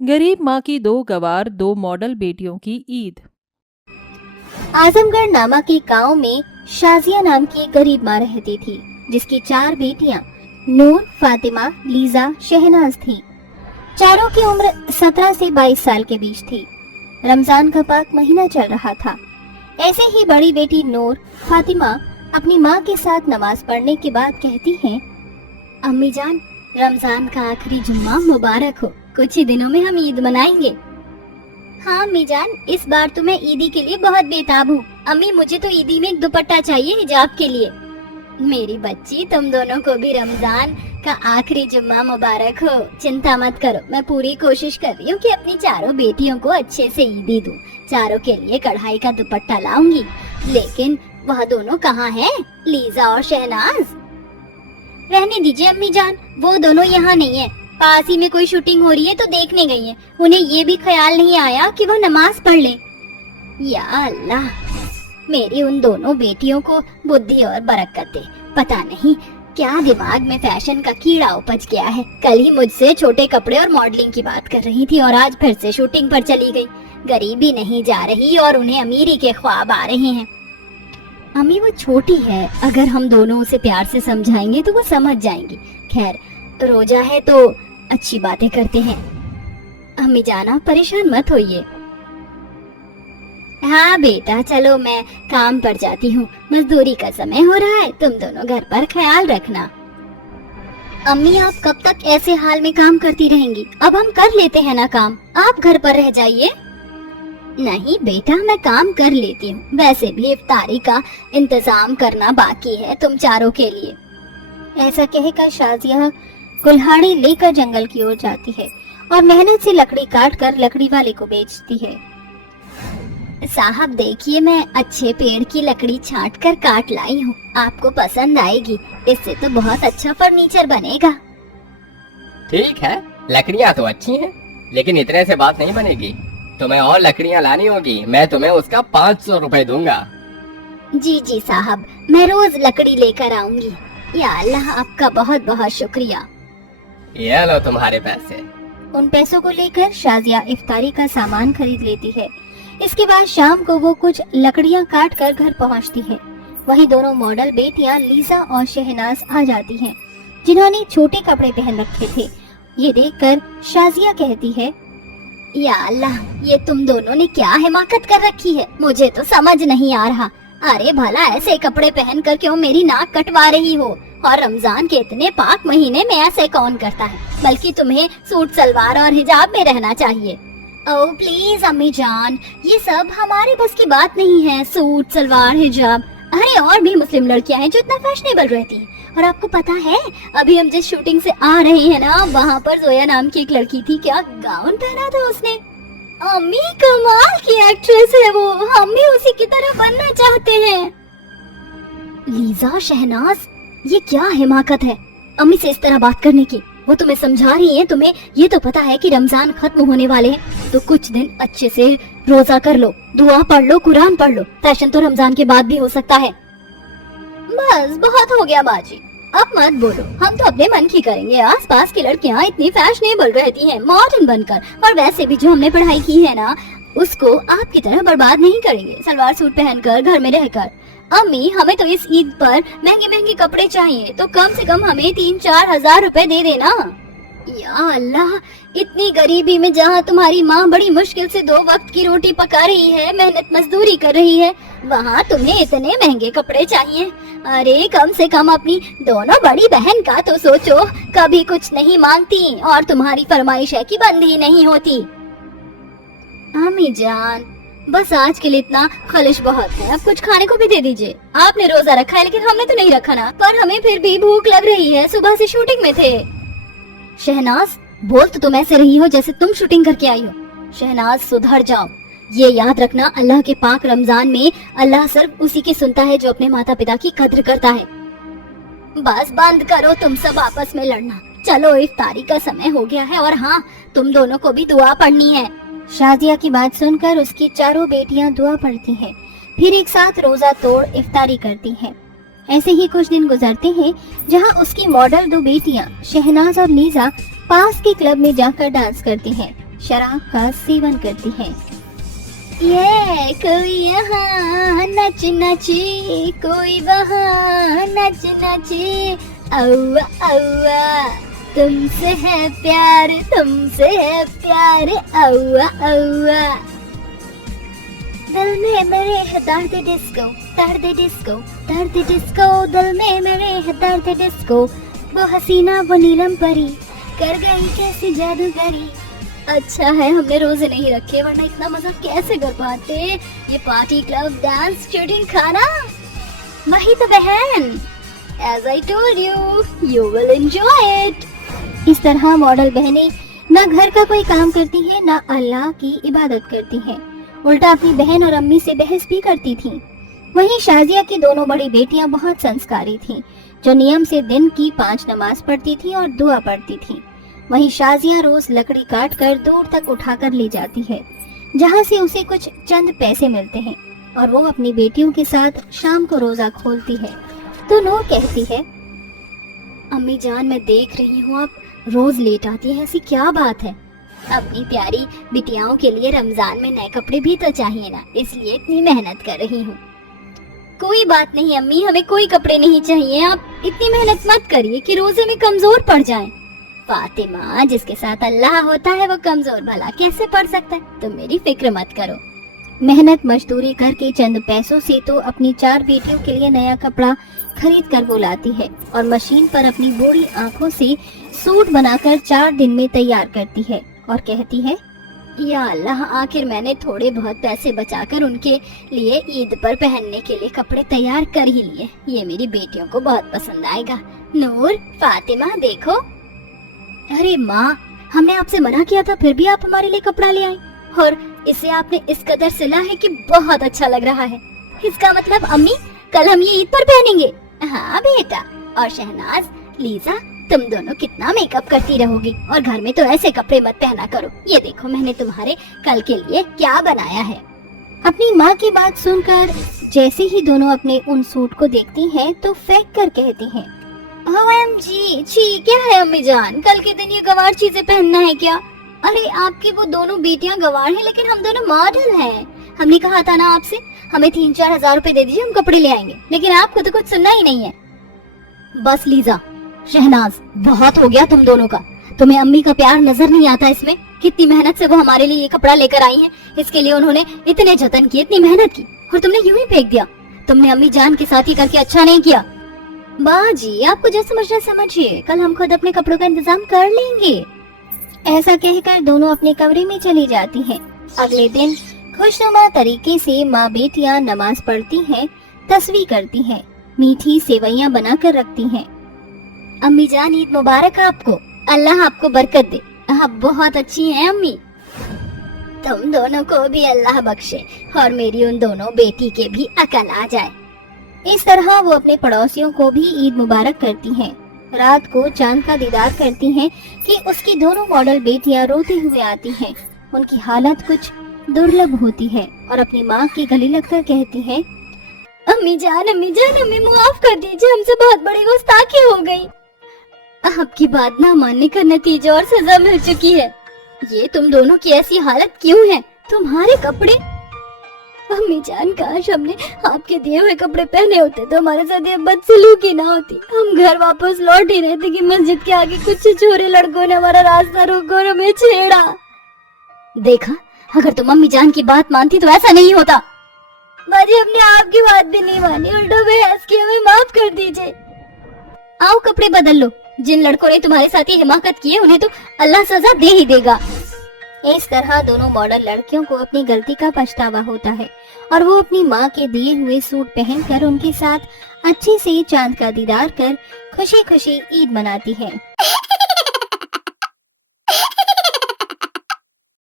गरीब माँ की 2 गवार 2 मॉडल बेटियों की ईद। आजमगढ़ नामक एक गांव में शाजिया नाम की एक गरीब माँ रहती थी, जिसकी 4 बेटियां नूर, फातिमा, लीजा, शहनाज थीं। चारों की उम्र 17 से 22 साल के बीच थी। रमजान का पाक महीना चल रहा था। ऐसे ही बड़ी बेटी नूर, फातिमा अपनी माँ के साथ नमाज पढ़ने के बाद कहती हैं, अम्मी जान, रमजान का आखिरी जुम्मा मुबारक हो। कुछ ही दिनों में हम ईद मनाएंगे। हाँ अम्मी जान, इस बार तो मैं ईदी के लिए बहुत बेताब हूँ। अम्मी, मुझे तो ईदी में एक दुपट्टा चाहिए हिजाब के लिए। मेरी बच्ची, तुम दोनों को भी रमजान का आखिरी जुम्मा मुबारक हो। चिंता मत करो, मैं पूरी कोशिश कर रही हूँ कि अपनी चारों बेटियों को अच्छे से ईदी दूँ। चारों के लिए कढ़ाई का दुपट्टा लाऊंगी। लेकिन वह दोनों कहाँ हैं, लीजा और शहनाज? रहने दीजिए अम्मी जान, वो दोनों यहाँ नहीं है। पास ही में कोई शूटिंग हो रही है तो देखने गई हैं। उन्हें ये भी ख्याल नहीं आया कि वह नमाज पढ़ लें। या अल्लाह, मेरी उन दोनों बेटियों को बुद्धि और बरकत दे। पता नहीं क्या दिमाग में फैशन का कीड़ा उपज गया है। कल ही मुझसे छोटे कपड़े और मॉडलिंग की बात कर रही थी और आज फिर से शूटिंग पर चली गई। गरीबी नहीं जा रही और उन्हें अमीरी के ख्वाब आ रहे हैं। अम्मी, वो छोटी है, अगर हम दोनों उसे प्यार से समझाएंगे तो वो समझ जाएंगी। खैर, तो रोजा है तो अच्छी बातें करते हैं। अम्मी जाना, परेशान मत होइए। हाँ बेटा, चलो मैं काम पर जाती हूँ। मजदूरी का समय हो रहा है, तुम दोनों घर पर ख्याल रखना। अम्मी, आप कब तक ऐसे हाल में काम करती रहेंगी? अब हम कर लेते हैं ना काम, आप घर पर रह जाइए। नहीं बेटा, मैं काम कर लेती हूँ। वैसे भी इफ्तारी का इंतजाम करना बाकी है तुम चारों के लिए। ऐसा कहकर शाजिया कुल्हाड़ी लेकर जंगल की ओर जाती है और मेहनत से लकड़ी काट कर लकड़ी वाले को बेचती है। साहब देखिए, मैं अच्छे पेड़ की लकड़ी छांट कर काट लाई हूँ, आपको पसंद आएगी। इससे तो बहुत अच्छा फर्नीचर बनेगा। ठीक है, लकड़ियाँ तो अच्छी हैं, लेकिन इतने से बात नहीं बनेगी। तुम्हें और लकड़ियाँ लानी होगी। मैं तुम्हें उसका 500 रुपए दूंगा। जी जी साहब, मैं रोज लकड़ी लेकर आऊंगी। या अल्लाह, आपका बहुत बहुत शुक्रिया। ये लो तुम्हारे पैसे। उन पैसों को लेकर शाजिया इफ्तारी का सामान खरीद लेती है। इसके बाद शाम को वो कुछ लकड़ियां काट कर घर पहुंचती है। वहीं दोनों मॉडल बेटियां लीजा और शहनाज आ जाती हैं, जिन्होंने छोटे कपड़े पहन रखे थे। ये देखकर शाजिया कहती है, या अल्लाह, ये तुम दोनों ने क्या हिमाकत कर रखी है, मुझे तो समझ नहीं आ रहा। अरे भला ऐसे कपड़े पहन कर क्यों मेरी नाक कटवा रही हो? और रमजान के इतने पाक महीने में ऐसे कौन करता है? बल्कि तुम्हें सूट सलवार और हिजाब में रहना चाहिए। ओह प्लीज अम्मी जान, ये सब हमारे बस की बात नहीं है। सूट सलवार हिजाब, अरे और भी मुस्लिम लड़कियां हैं जो इतना फैशनेबल रहती हैं। और आपको पता है, अभी हम जिस शूटिंग से आ रहे हैं ना, वहाँ पर जोया नाम की एक लड़की थी, क्या गाउन पहना था उसने। अम्मी, कमाल की एक्ट्रेस है वो, हम भी उसी की तरह बनना चाहते हैं। लीजा, शहनाज, ये क्या हिमाकत है अम्मी से इस तरह बात करने की? वो तुम्हें समझा रही है। तुम्हें ये तो पता है कि रमजान खत्म होने वाले हैं, तो कुछ दिन अच्छे से रोजा कर लो, दुआ पढ़ लो, कुरान पढ़ लो। फैशन तो रमजान के बाद भी हो सकता है। बस बहुत हो गया बाजी, अब मत बोलो। हम तो अपने मन की करेंगे। आसपास की लड़कियां इतनी फैशनेबल रहती हैं, मॉडर्न बनकर। और वैसे भी जो हमने पढ़ाई की है ना, उसको आपकी तरह बर्बाद नहीं करेंगे सलवार सूट पहनकर घर में रहकर। अम्मी, हमें तो इस ईद पर महंगे महंगे कपड़े चाहिए, तो कम से कम हमें 3-4 हजार रुपए दे देना। या अल्लाह, इतनी गरीबी में जहाँ तुम्हारी माँ बड़ी मुश्किल से 2 वक्त की रोटी पका रही है, मेहनत मजदूरी कर रही है, वहाँ तुम्हें इतने महंगे कपड़े चाहिए? अरे कम से कम अपनी दोनों बड़ी बहन का तो सोचो। कभी कुछ नहीं मांगती और तुम्हारी फरमाइश है कि बंद ही नहीं होती। अम्मी जान, बस आज के लिए इतना, खलिश बहुत है। अब कुछ खाने को भी दे दीजिए। आपने रोजा रखा है, लेकिन हमने तो नहीं रखा ना। पर हमें फिर भी भूख लग रही है, सुबह से शूटिंग में थे। शहनाज, बोल तो तुम ऐसे रही हो जैसे तुम शूटिंग करके आई हो। शहनाज, सुधर जाओ। ये याद रखना, अल्लाह के पाक रमजान में अल्लाह सिर्फ उसी की सुनता है जो अपने माता पिता की कद्र करता है। बस बंद करो तुम सब आपस में लड़ना। चलो, इफ्तारी का समय हो गया है, और हाँ, तुम दोनों को भी दुआ पढ़नी है। शाजिया की बात सुनकर उसकी चारों बेटियां दुआ पढ़ती हैं, फिर एक साथ रोजा तोड़ इफ्तारी करती हैं। ऐसे ही कुछ दिन गुजरते हैं, जहां उसकी मॉडल 2 बेटियां शहनाज और लीजा पास के क्लब में जाकर डांस करती हैं। शराब का सेवन करती हैं। ये कोई यहाँ नच नची, कोई वहाँ नच नची, औवा औवा तुमसे है प्यार, तुमसे है प्यार, औवा औवा। दिल में मेरे है दर्द डिस्को, दर्द डिस्को, दर्द डिस्को, दिल में मेरे है दर्द डिस्को, वो हसीना वो नीलम परी कर गई कैसी जादूगरी। अच्छा है हमने रोजे नहीं रखे, वरना इतना मजा कैसे कर पाते। ये पार्टी क्लब डांस शूटिंग खाना वही तो बहन। As I told you, you will enjoy it. इस तरह मॉडल बहनें न घर का कोई काम करती हैं, न अल्लाह की इबादत करती हैं, उल्टा अपनी बहन और अम्मी से बहस भी करती थीं। वहीं शाजिया की दोनों बड़ी बेटियां बहुत संस्कारी थीं, जो नियम से दिन की 5 नमाज पढ़ती थीं और दुआ पढ़ती थीं। वहीं शाजिया रोज लकड़ी काट कर दूर तक उठाकर ले जाती है, जहां से उसे कुछ चंद पैसे मिलते हैं, और वो अपनी बेटियों के साथ शाम को रोजा खोलती है। तो नूर कहती है, अम्मी जान मैं देख रही हूँ आप रोज लेट आती है, ऐसी क्या बात है? अपनी प्यारी बिटियाओं के लिए रमजान में नए कपड़े भी तो चाहिए ना, इसलिए इतनी मेहनत कर रही हूँ। कोई बात नहीं अम्मी, हमें कोई कपड़े नहीं चाहिए, आप इतनी मेहनत मत करिए कि रोजे में कमजोर पड़ जाएं। फातिमा, जिसके साथ अल्लाह होता है वो कमजोर भला कैसे पड़ सकता है? तुम मेरी फिक्र मत करो। मेहनत मजदूरी करके चंद पैसों से तो अपनी 4 बेटियों के लिए नया कपड़ा खरीद कर वो लाती है और मशीन पर अपनी बूढ़ी आंखों से सूट बनाकर 4 दिन में तैयार करती है और कहती है, या अल्लाह, आखिर मैंने थोड़े बहुत पैसे बचाकर उनके लिए ईद पर पहनने के लिए कपड़े तैयार कर ही लिए। ये मेरी बेटियों को बहुत पसंद आएगा। नूर, फातिमा देखो। अरे माँ, हमने आपसे मना किया था, फिर भी आप हमारे लिए कपड़ा ले आई, और इसे आपने इस कदर सिला है कि बहुत अच्छा लग रहा है। इसका मतलब अम्मी कल हम ये ईद पर पहनेंगे। हाँ बेटा, और शहनाज, लीजा, तुम दोनों कितना मेकअप करती रहोगी, और घर में तो ऐसे कपड़े मत पहना करो। ये देखो मैंने तुम्हारे कल के लिए क्या बनाया है। अपनी माँ की बात सुनकर जैसे ही दोनों अपने उन सूट को देखती हैं तो फेंक कर कहती हैं, OMG, छी, क्या है अम्मी जान, कल के दिन ये गंवार चीजें पहनना है क्या? अरे आपकी वो दोनों बेटियां गंवार हैं, लेकिन हम दोनों मॉडल हैं। हमने कहा था ना आपसे, हमें 3-4 हजार रुपए दे दीजिए, हम कपड़े ले आएंगे, लेकिन आपको तो कुछ सुनना ही नहीं है। बस लीजा, शहनाज, बहुत हो गया तुम दोनों का। तुम्हें अम्मी का प्यार नजर नहीं आता इसमें? कितनी मेहनत से वो हमारे लिए ये कपड़ा लेकर आई हैं, इसके लिए उन्होंने इतने जतन किए, इतनी मेहनत की, और तुमने यूं ही फेंक दिया। तुमने अम्मी जान के साथ ही करके अच्छा नहीं किया। बाजी, आपको जो समझना समझिए, कल हम खुद अपने कपड़ों का इंतजाम कर लेंगे। ऐसा कहकर दोनों अपने कमरे में चली जाती हैं। अगले दिन खुशनुमा तरीके से माँ बेटियां नमाज पढ़ती हैं, तस्वीर करती हैं, मीठी सेवइयां बनाकर रखती हैं। अम्मी जान, ईद मुबारक आपको, अल्लाह आपको बरकत दे, आप बहुत अच्छी हैं अम्मी। तुम दोनों को भी अल्लाह बख्शे और मेरी उन दोनों बेटी के भी अकल आ जाए। इस तरह वो अपने पड़ोसियों को भी ईद मुबारक करती हैं। रात को चांद का दीदार करती हैं कि उसकी दोनों मॉडल बेटियां रोते हुए आती हैं। उनकी हालत कुछ दुर्लभ होती है और अपनी माँ की गले लगकर कहती हैं, अम्मी जान, अम्मी जान, हमें माफ कर दीजिए, हमसे बहुत बड़ी गुस्ताखी हो गई। आपकी बात ना मानने का नतीजा और सजा मिल चुकी है। ये तुम दोनों की ऐसी हालत क्यों है? तुम्हारे कपड़े? अम्मी जान, काश हमने आपके दिए हुए कपड़े पहने होते तो हमारे साथ ये बदसलूकी ना होती। हम घर वापस लौट ही रहे थे कि मस्जिद के आगे कुछ छोरे लड़कों ने हमारा रास्ता रोका और हमें छेड़ा। देखा, अगर तुम अम्मी जान की बात मानती तो ऐसा नहीं होता। बाजी, हमने आपकी बात भी नहीं मानी, उल्टा बहस की, हमें माफ कर दीजिए। आओ कपड़े बदल लो, जिन लड़कों ने तुम्हारे साथ ये हिमाकत की है उन्हें तो अल्लाह सजा दे ही देगा। इस तरह दोनों मॉडल लड़कियों को अपनी गलती का पछतावा होता है और वो अपनी माँ के दिए हुए सूट पहनकर उनके साथ अच्छे से चांद का दीदार कर खुशी खुशी ईद मनाती है।